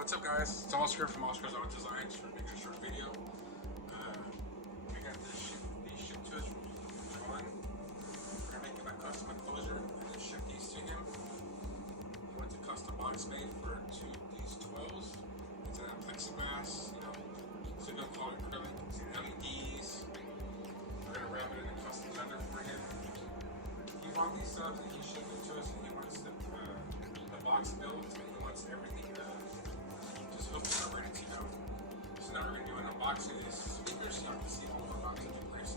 What's up, guys? It's Oscar from Oscar's Auto Designs for making a short video. We got these shipped to us from John. We're making a custom enclosure and then ship these to him. He wants a custom box made for these 12s. It's in plexiglass, some people call it acrylic. It's in LEDs. We're gonna wrap it in a custom leather for him. He bought these subs and he shipped them to us, and he wants the box built, and he wants everything just hooked up, ready to go. So now we're going to do an unboxing of these speakers, so you can see all the boxes in place.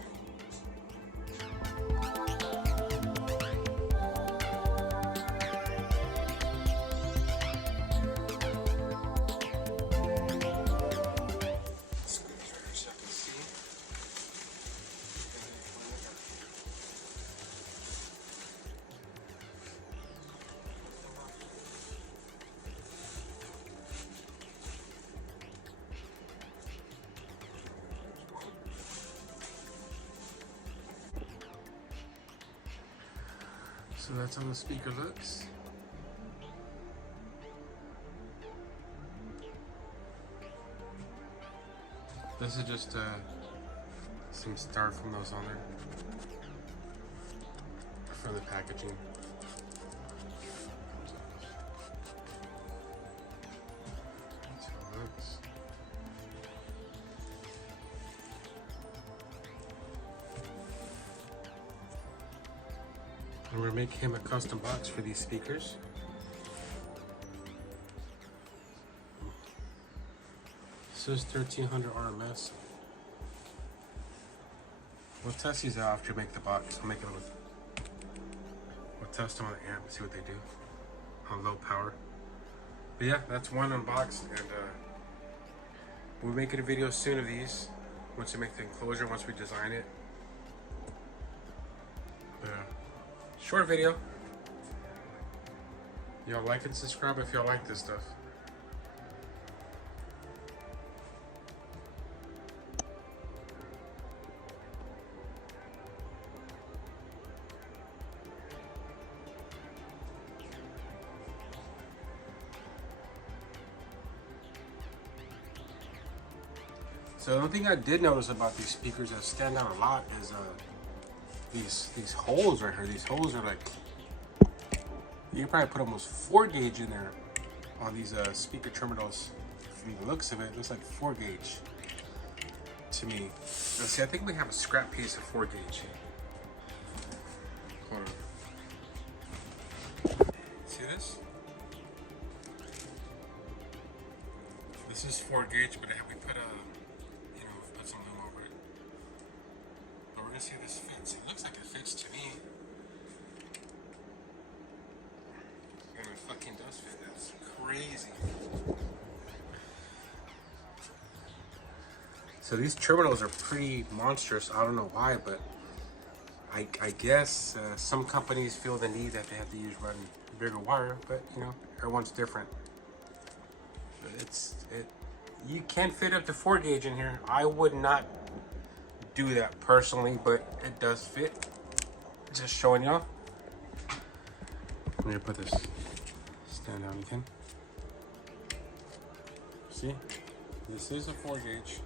So that's how the speaker looks. This is just some styrofoam that was on there for the packaging. That's how it looks. And we're making him a custom box for these speakers. This is 1300 RMS. We'll test these out after we make the box. We'll test them on the amp, see what they do on low power. But yeah, that's one unboxed, and we're making a video soon of these once we make the enclosure, once we design it. Short video. Y'all like and subscribe if y'all like this stuff. So the only thing I did notice about these speakers that stand out a lot is these holes right here. These holes are like, you can probably put almost 4 gauge in there on these speaker terminals. From the looks of it, it looks like 4 gauge to me. Now, see, I think we have a scrap piece of 4 gauge. Hold on. See this? This is 4 gauge, but we put put some loom over it. But we're gonna see if this fits. It looks like it fits to me. And it fucking does fit. That's crazy. So these terminals are pretty monstrous. I don't know why, but I guess some companies feel the need that they have to run bigger wire, but everyone's different. But you can fit up to 4 gauge in here. I would not do that personally, but it does fit. Just showing y'all. I'm gonna put this stand down again. See, this is a 4 gauge.